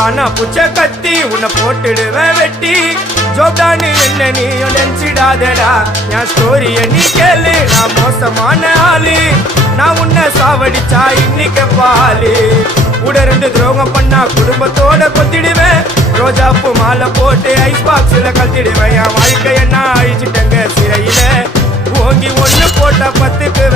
காணா பூச்ச கத்தி உன்னை போட்டுடுவேன் வெட்டி ஜோப்டானு என்ன நீ நினைச்சிடாதடா என் ஸ்டோரிய நீ கேளு நான் மோசமான ஆளு நான் உன்னை சாவடிச்சா இன்னைக்கு பாலு கூட 2 துரோகம் பண்ணா குடும்பத்தோட கொத்திடுவேன் ரோஜாப்பூ மாலை போட்டு ஐஸ் பாக்ஸ்ல கழட்டிடுவேன் என் வாழ்க்கைய நான் அழிச்சிட்டங்க சிறையில ஓங்கி 1 போட்டா 10க்கு